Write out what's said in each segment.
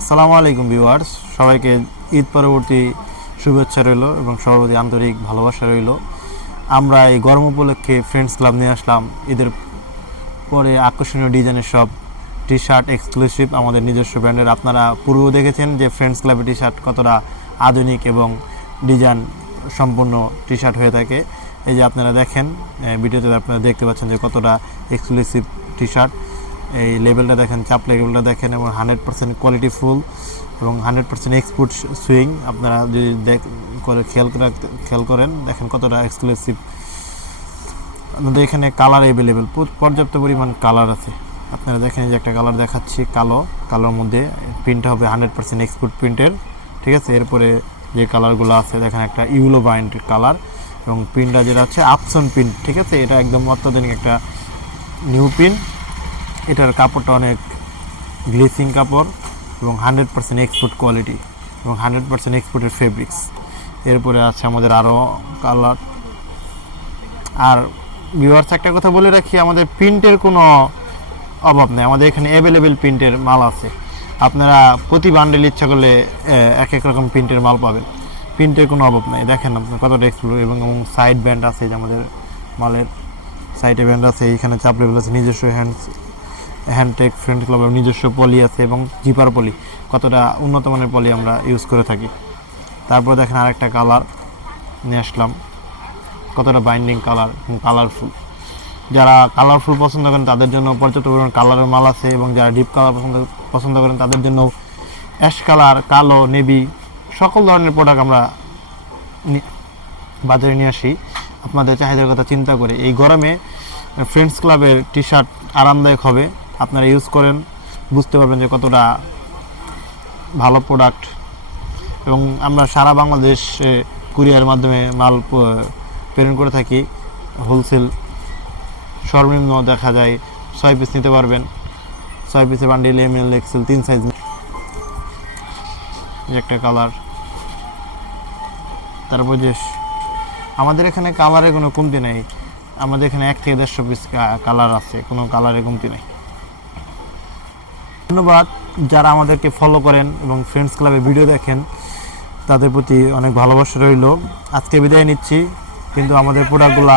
আসসালামু আলাইকুম ভিউয়ার্স। সবাইকে ঈদ পরবর্তী শুভেচ্ছা রইল এবং প্রতি আন্তরিক ভালোবাসা রইল। আমরা এই গরম উপলক্ষে ফ্রেন্ডস ক্লাব নিয়ে আসলাম। ঈদের পরে আকর্ষণীয় ডিজাইনের সব টি শার্ট এক্সক্লুসিভ আমাদের নিজস্ব ব্র্যান্ডের। আপনারা পূর্ব দেখেছেন যে ফ্রেন্ডস ক্লাবের টি শার্ট কতটা আধুনিক এবং ডিজাইন সম্পূর্ণ টি শার্ট হয়ে থাকে। এই যে আপনারা দেখেন ভিডিওতে আপনারা দেখতে পাচ্ছেন যে কতটা এক্সক্লুসিভ টি শার্ট এই লেভেলটা দেখেন চাপ লেভেলটা দেখেন এবং হান্ড্রেড পার্সেন্ট কোয়ালিটি ফুল এবং হান্ড্রেড পার্সেন্ট এক্সপোর্ট সুইং আপনারা যদি দেখ, করে খেয়াল খেয়াল করেন, দেখেন কতটা এক্সক্লুসিভ আমাদের এখানে কালার অ্যাভেলেবেল পর্যাপ্ত পরিমাণ কালার আছে। আপনারা দেখেন যে একটা কালার দেখাচ্ছি, কালো, কালোর মধ্যে প্রিন্ট হবে হান্ড্রেড পার্সেন্ট এক্সপোর্ট প্রিন্টের ঠিক আছে? এরপরে যে কালারগুলো আছে, দেখেন একটা ইউলো বাইন্ড কালার এবং প্রিন্টটা যেটা হচ্ছে আপসন প্রিন্ট ঠিক আছে? এটা একদম অত্যাধুনিক একটা নিউ প্রিন্ট এটার কাপড়টা অনেক গ্লেসিং কাপড় এবং হান্ড্রেড পার্সেন্ট এক্সপোর্ট কোয়ালিটি এবং হান্ড্রেড পার্সেন্ট এক্সপোর্টের ফেব্রিক্স। এরপরে আছে আমাদের আরও কালার। আর ভিউয়ার্স একটা কথা বলে রাখি, আমাদের প্রিন্টের কোনো অভাব নেই। আমাদের এখানে অ্যাভেলেবেল প্রিন্টের মাল আছে। আপনারা প্রতি বান্ডেল ইচ্ছা করলে এক এক রকম প্রিন্টের মাল পাবেন। প্রিন্টের কোনো অভাব নেই। দেখেন আপনি কতটা এক্সপ্লোর এবং সাইড ব্যান্ড আছে যে আমাদের মালের। সাইডে ব্যান্ড আছে, এইখানে চাপ লেভেল আছে, নিজস্ব হ্যান্ড হ্যান্ডটেক ফ্রেন্ড ক্লাবের নিজস্ব পলি আছে এবং জিপার পলি। কতটা উন্নত মানের পলি আমরা ইউজ করে থাকি। তারপর দেখেন আরেকটা কালার নিয়ে আসলাম। কতটা বাইন্ডিং কালার কালারফুল যারা কালারফুল পছন্দ করেন, তাদের জন্য পর্যাপ্ত পরিমাণ কালারের মাল আছে এবং যারা ডিপ কালার পছন্দ পছন্দ করেন, তাদের জন্য অ্যাশ কালার কালো নেভি সকল ধরনের প্রোডাক্ট আমরা বাজারে নিয়ে আসি। আপনাদের চাহিদার কথা চিন্তা করে এই গরমে ফ্রেন্ডস ক্লাবের টি শার্ট আরামদায়ক হবে। আপনারা ইউজ করেন, বুঝতে পারবেন যে কতটা ভালো প্রোডাক্ট এবং আমরা সারা বাংলাদেশে কুরিয়ার মাধ্যমে মাল প্রেরণ করে থাকি হোলসেল সর্বনিম্ন দেখা যায় ছয় পিস নিতে পারবেন। ছয় পিসের বান্ডিল এম এল এক্সেল তিন সাইজ একটা কালার তারপর যে আমাদের এখানে কালারের কোনো কমতি নেই। আমাদের এখানে এক থেকে দেড়শো পিস কালার আছে, কোনো কালারের কমতি নেই। ধন্যবাদ। যারা আমাদেরকে ফলো করেন এবং ফ্রেন্ডস ক্লাবে ভিডিও দেখেন, তাদের প্রতি অনেক ভালোবাসা রইল। আজকে বিদায় নিচ্ছি। কিন্তু আমাদের প্রোডাক্টগুলো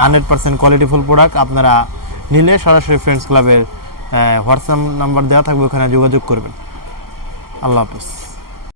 হান্ড্রেড পার্সেন্ট কোয়ালিটিফুল প্রোডাক্ট আপনারা নিলে সরাসরি ফ্রেন্ডস ক্লাবের হোয়াটসঅ্যাপ নাম্বার দেওয়া থাকবে, ওখানে যোগাযোগ করবেন। আল্লাহ হাফেজ।